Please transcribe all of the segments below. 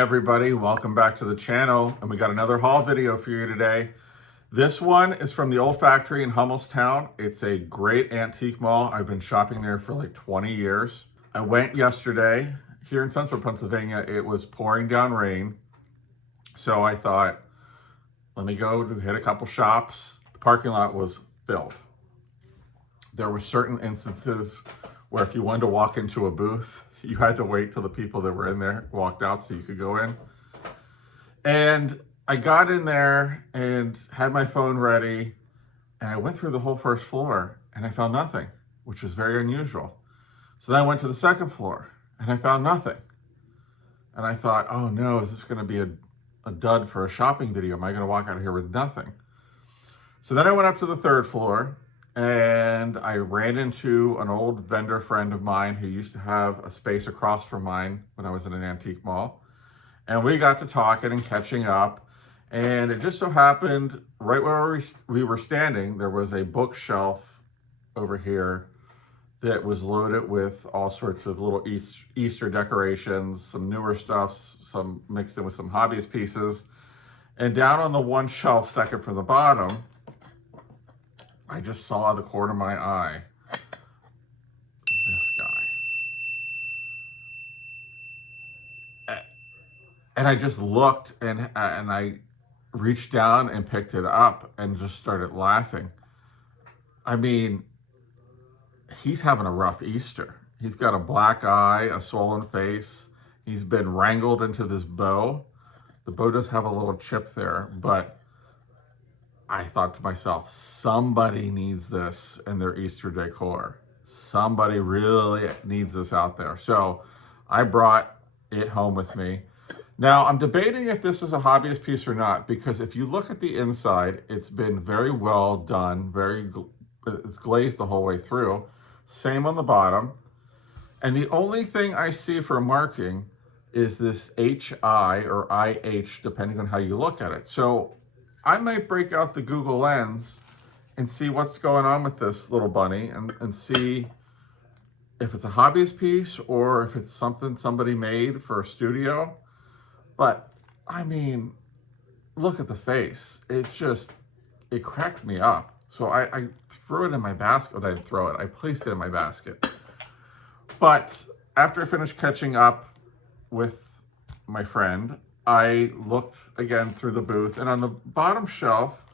everybody, welcome back to the channel, and we got another haul video for you today. This one is from the old factory in Hummelstown. It's a great antique mall. I've been shopping there for like 20 years. I went yesterday. Here in central Pennsylvania, it was pouring down rain. So I thought, let me go to hit a couple shops. The parking lot was filled. There were certain instances where if you wanted to walk into a booth, you had to wait till the people that were in there walked out so you could go in. And I got in there and had my phone ready, and I went through the whole first floor and I found nothing, which was very unusual. So then I went to the second floor and I found nothing. And I thought, oh no, is this gonna be a dud for a shopping video? Am I gonna walk out of here with nothing? So then I went up to the third floor and I ran into an old vendor friend of mine who used to have a space across from mine when I was in an antique mall. And we got to talking and catching up. And it just so happened, right where we were standing, there was a bookshelf over here that was loaded with all sorts of little Easter decorations, some newer stuff, some mixed in with some hobbyist pieces. And down on the one shelf, second from the bottom, I just saw the corner of my eye this guy. And I just looked and I reached down and picked it up and just started laughing. I mean, he's having a rough Easter. He's got a black eye, a swollen face. He's been wrangled into this bow. The bow does have a little chip there, but I thought to myself, somebody needs this in their Easter decor. Somebody really needs this out there. So I brought it home with me. Now I'm debating if this is a hobbyist piece or not, because if you look at the inside, it's been very well done. It's glazed the whole way through. Same on the bottom. And the only thing I see for marking is this HI or IH, depending on how you look at it. So I might break out the Google Lens and see what's going on with this little bunny and see if it's a hobbyist piece or if it's something somebody made for a studio. But I mean, look at the face. It cracked me up. So I threw it in my basket. I didn't throw it. I placed it in my basket. But after I finished catching up with my friend, I looked again through the booth, and on the bottom shelf,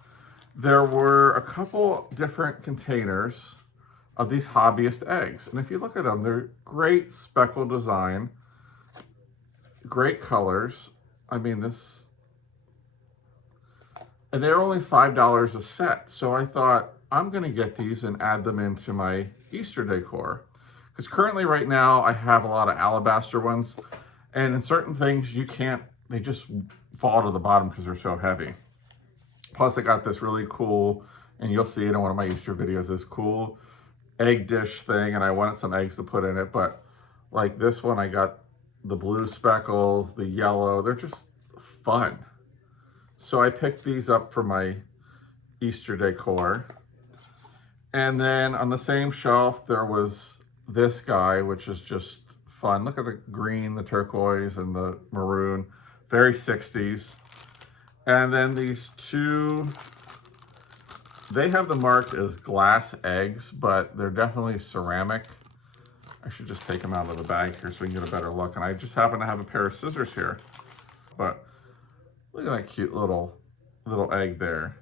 there were a couple different containers of these hobbyist eggs. And if you look at them, they're great speckle design, great colors. I mean, and they're only $5 a set. So I thought, I'm gonna get these and add them into my Easter decor. Because currently right now, I have a lot of alabaster ones, and in certain things, they just fall to the bottom because they're so heavy. Plus I got this really cool, and you'll see it in one of my Easter videos, this cool egg dish thing, and I wanted some eggs to put in it, but like this one, I got the blue speckles, the yellow, they're just fun. So I picked these up for my Easter decor. And then on the same shelf, there was this guy, which is just fun. Look at the green, the turquoise, and the maroon. Very 60s. And then these two, they have them marked as glass eggs, but they're definitely ceramic. I should just take them out of the bag here so we can get a better look. And I just happen to have a pair of scissors here. But look at that cute little egg there.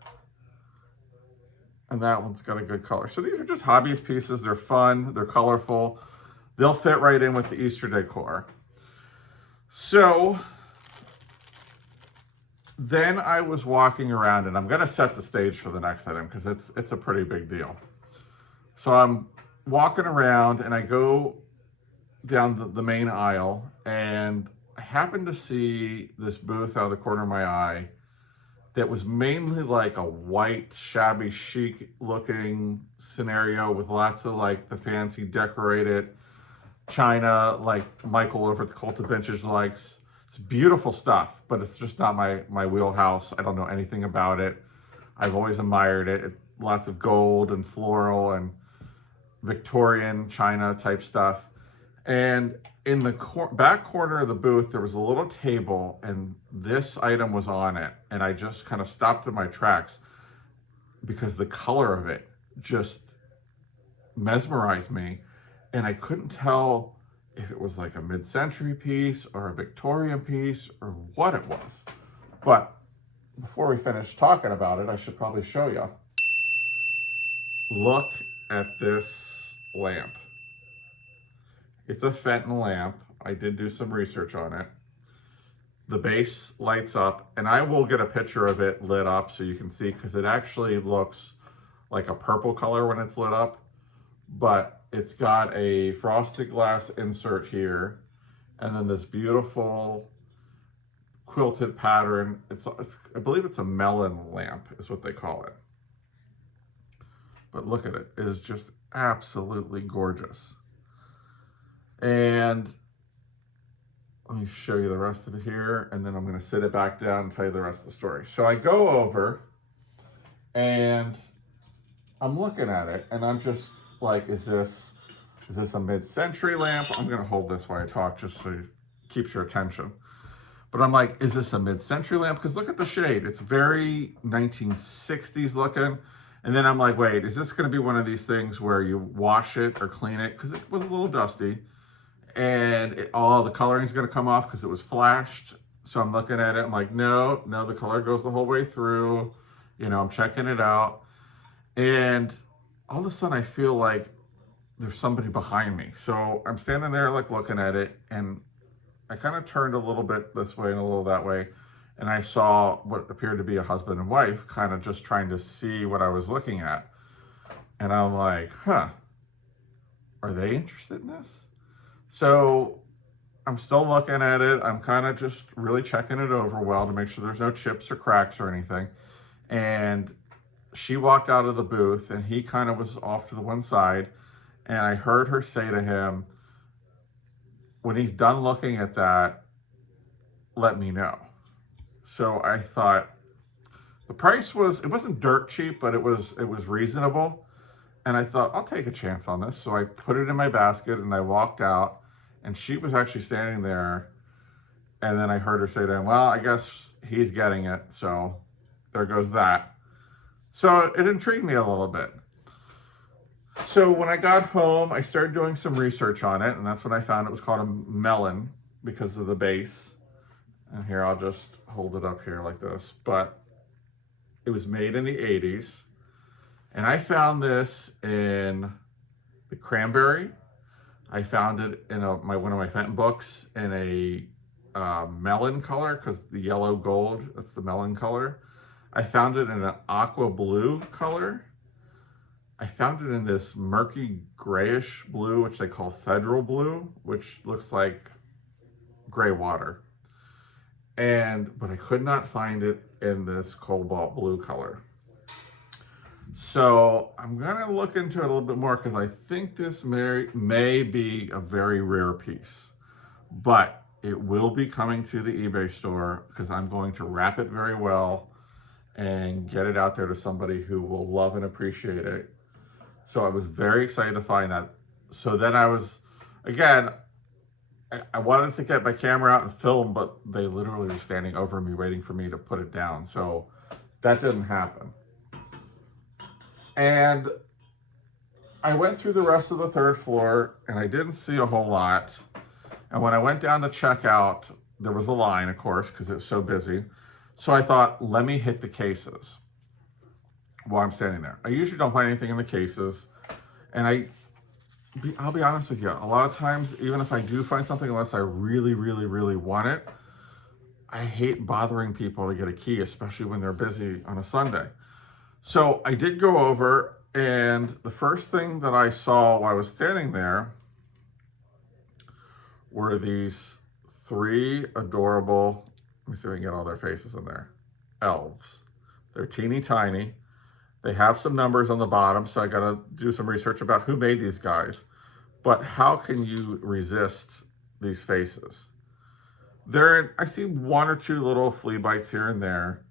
And that one's got a good color. So these are just hobbyist pieces. They're fun, they're colorful. They'll fit right in with the Easter decor. So then I was walking around, and I'm gonna set the stage for the next item because it's a pretty big deal. So I'm walking around and I go down the main aisle, and I happened to see this booth out of the corner of my eye that was mainly like a white, shabby chic looking scenario with lots of like the fancy decorated china like Michael over at the Cult of Vintage likes. It's beautiful stuff, but it's just not my wheelhouse. I don't know anything about it. I've always admired it. Lots of gold and floral and Victorian china type stuff. And in the back corner of the booth, there was a little table and this item was on it. And I just kind of stopped in my tracks because the color of it just mesmerized me. And I couldn't tell if it was like a mid-century piece or a Victorian piece or what it was. But before we finish talking about it, I should probably show you. Look at this lamp. It's a Fenton lamp. I did do some research on it. The base lights up, and I will get a picture of it lit up so you can see, because it actually looks like a purple color when it's lit up. But it's got a frosted glass insert here, and then this beautiful quilted pattern. I believe it's a melon lamp is what they call it. But look at it. It is just absolutely gorgeous. And let me show you the rest of it here, and then I'm going to sit it back down and tell you the rest of the story. So I go over, and I'm looking at it, and I'm just like, is this a mid-century lamp? I'm going to hold this while I talk just so it keeps your attention. But I'm like, is this a mid-century lamp? Because look at the shade. It's very 1960s looking. And then I'm like, wait, is this going to be one of these things where you wash it or clean it? Because it was a little dusty. And all the coloring is going to come off because it was flashed. So I'm looking at it. I'm like, no, the color goes the whole way through. You know, I'm checking it out. And all of a sudden I feel like there's somebody behind me. So I'm standing there like looking at it, and I kind of turned a little bit this way and a little that way. And I saw what appeared to be a husband and wife kind of just trying to see what I was looking at. And I'm like, huh, are they interested in this? So I'm still looking at it. I'm kind of just really checking it over well to make sure there's no chips or cracks or anything. And she walked out of the booth, and he kind of was off to the one side. And I heard her say to him, when he's done looking at that, let me know. So I thought the price it wasn't dirt cheap, but it was reasonable. And I thought, I'll take a chance on this. So I put it in my basket and I walked out, and she was actually standing there. And then I heard her say to him, well, I guess he's getting it. So there goes that. So it intrigued me a little bit. So when I got home, I started doing some research on it, and that's when I found it was called a melon because of the base. And here, I'll just hold it up here like this. But it was made in the 80s. And I found this in the cranberry. I found it in one of my Fenton books in a melon color, because the yellow gold, that's the melon color. I found it in an aqua blue color. I found it in this murky grayish blue, which they call federal blue, which looks like gray water. But I could not find it in this cobalt blue color. So I'm gonna look into it a little bit more, because I think this may be a very rare piece, but it will be coming to the eBay store, because I'm going to wrap it very well and get it out there to somebody who will love and appreciate it. So I was very excited to find that. So then I wanted to get my camera out and film, but they literally were standing over me waiting for me to put it down. So that didn't happen. And I went through the rest of the third floor, and I didn't see a whole lot. And when I went down to check out, there was a line, of course, because it was so busy. So I thought, let me hit the cases while I'm standing there. I usually don't find anything in the cases. And I'll be honest with you, a lot of times, even if I do find something, unless I really, really, really want it, I hate bothering people to get a key, especially when they're busy on a Sunday. So I did go over, and the first thing that I saw while I was standing there were these 3 adorable, let me see if I can get all their faces in there, elves. They're teeny tiny. They have some numbers on the bottom, so I gotta do some research about who made these guys. But how can you resist these faces? I see 1 or 2 little flea bites here and there,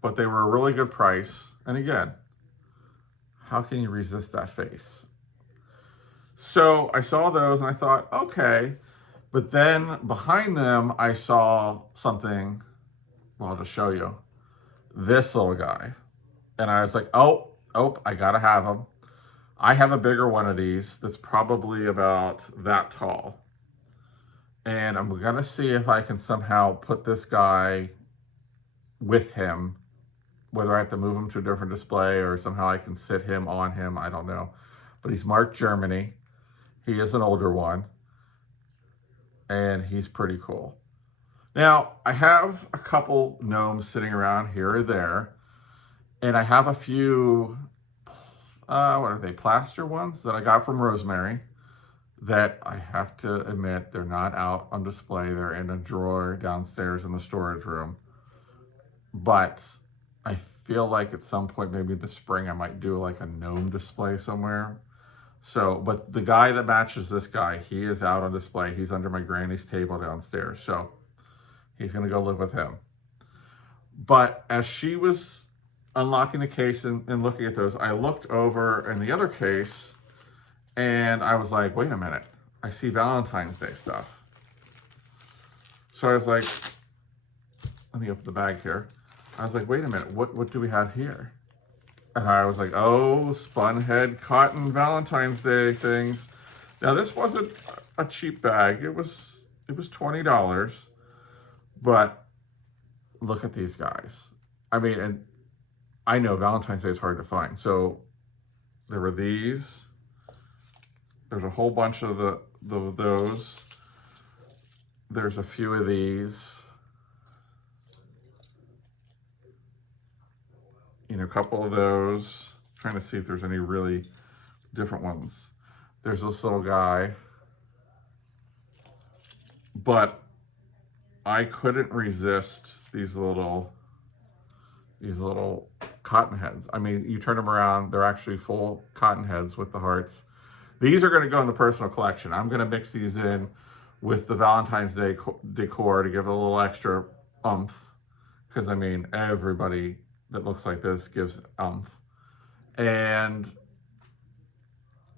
but they were a really good price. And again, how can you resist that face? So I saw those and I thought, okay. But then behind them, I saw something. Well, I'll just show you. This little guy. And I was like, oh, I gotta have him. I have a bigger one of these that's probably about that tall. And I'm gonna see if I can somehow put this guy with him, whether I have to move him to a different display or somehow I can sit him on him, I don't know. But he's marked Germany. He is an older one. And he's pretty cool. Now, I have a couple gnomes sitting around here or there. And I have a few, what are they, plaster ones that I got from Rosemary that I have to admit, they're not out on display. They're in a drawer downstairs in the storage room. But I feel like at some point, maybe this spring, I might do like a gnome display somewhere. So, but the guy that matches this guy, he is out on display. He's under my granny's table downstairs. So he's going to go live with him. But as she was unlocking the case and looking at those, I looked over in the other case and I was like, wait a minute, I see Valentine's Day stuff. So I was like, let me open the bag here. I was like, wait a minute, what do we have here? And I was like, oh, spun head cotton Valentine's Day things. Now this wasn't a cheap bag. It was $20, but look at these guys. I mean, and I know Valentine's Day is hard to find. So there were these. There's a whole bunch of those. There's a few of these. You know, a couple of those. Trying to see if there's any really different ones. There's this little guy. But I couldn't resist these little cotton heads. I mean, you turn them around, they're actually full cotton heads with the hearts. These are going to go in the personal collection. I'm going to mix these in with the Valentine's Day decor to give it a little extra oomph. Because, I mean, everybody that looks like this gives oomph. And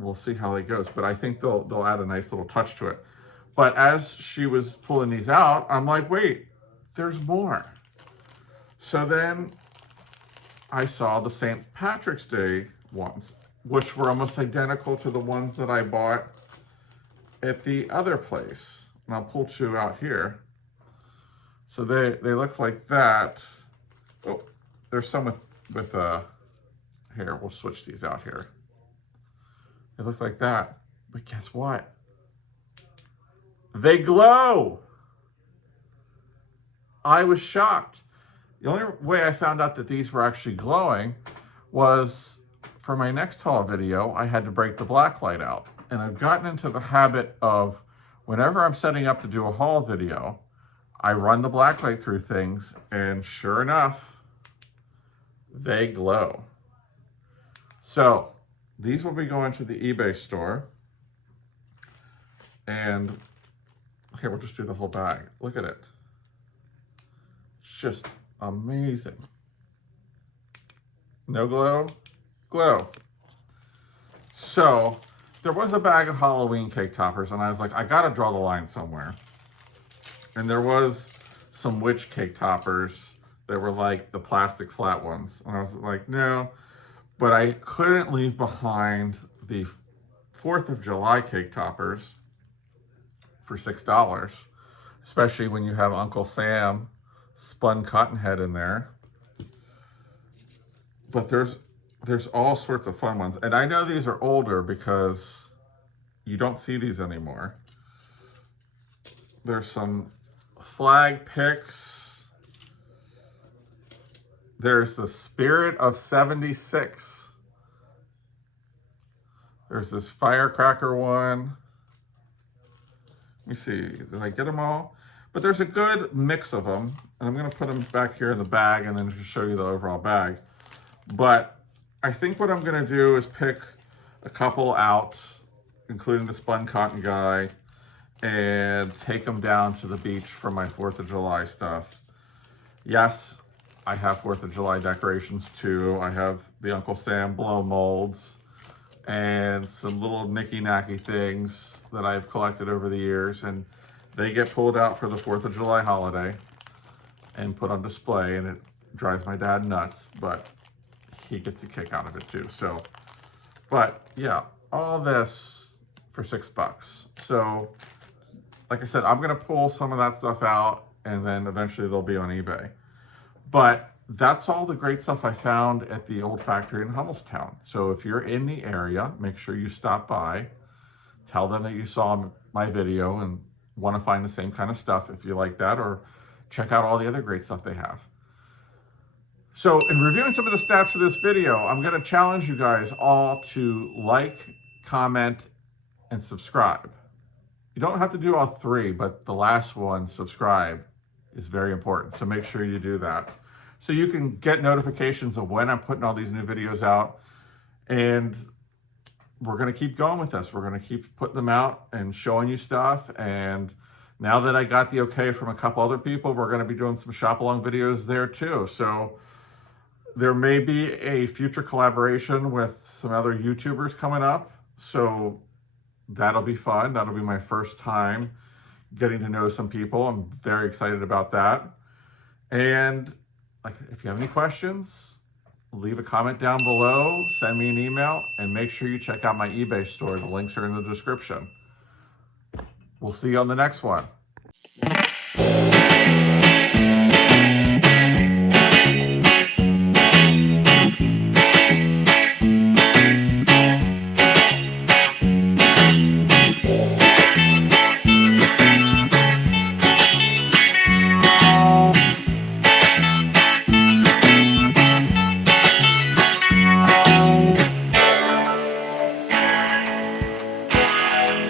we'll see how it goes. But I think they'll add a nice little touch to it. But as she was pulling these out, I'm like, wait, there's more. So then I saw the St. Patrick's Day ones, which were almost identical to the ones that I bought at the other place. And I'll pull two out here. So they look like that. Oh, there's some with here, we'll switch these out here. They look like that, but guess what? They glow. I was shocked. The only way I found out that these were actually glowing was for my next haul video, I had to break the black light out. And I've gotten into the habit of whenever I'm setting up to do a haul video, I run the black light through things and sure enough, they glow. So these will be going to the eBay store. And here, we'll just do the whole bag. Look at it. It's just amazing. No glow, glow. So there was a bag of Halloween cake toppers and I was like, I gotta draw the line somewhere. And there was some witch cake toppers that were like the plastic flat ones. And I was like, no, but I couldn't leave behind the 4th of July cake toppers for $6, especially when you have Uncle Sam spun cotton head in there. But there's all sorts of fun ones. And I know these are older because you don't see these anymore. There's some flag picks. There's the Spirit of 76. There's this firecracker one. Let me see, did I get them all? But there's a good mix of them. And I'm gonna put them back here in the bag and then just show you the overall bag. But I think what I'm gonna do is pick a couple out, including the spun cotton guy, and take them down to the beach for my 4th of July stuff. Yes, I have 4th of July decorations too. I have the Uncle Sam blow molds. and some little nicky-nacky things that I've collected over the years, and they get pulled out for the 4th of July holiday and put on display, and it drives my dad nuts, but he gets a kick out of it too. So, but yeah, all this for $6. So, like I said, I'm gonna pull some of that stuff out, and then eventually they'll be on eBay. But that's all the great stuff I found at the old factory in Hummelstown. So if you're in the area, make sure you stop by. Tell them that you saw my video and want to find the same kind of stuff if you like that, or check out all the other great stuff they have. So in reviewing some of the stats for this video, I'm going to challenge you guys all to like, comment, and subscribe. You don't have to do all three, but the last one, subscribe, is very important. So make sure you do that, so you can get notifications of when I'm putting all these new videos out. And we're going to keep going with this. We're going to keep putting them out and showing you stuff. And now that I got the okay from a couple other people, we're going to be doing some shop along videos there too. So there may be a future collaboration with some other YouTubers coming up. So that'll be fun. That'll be my first time getting to know some people. I'm very excited about that. And like, if you have any questions, leave a comment down below, send me an email, and make sure you check out my eBay store. The links are in the description. We'll see you on the next one.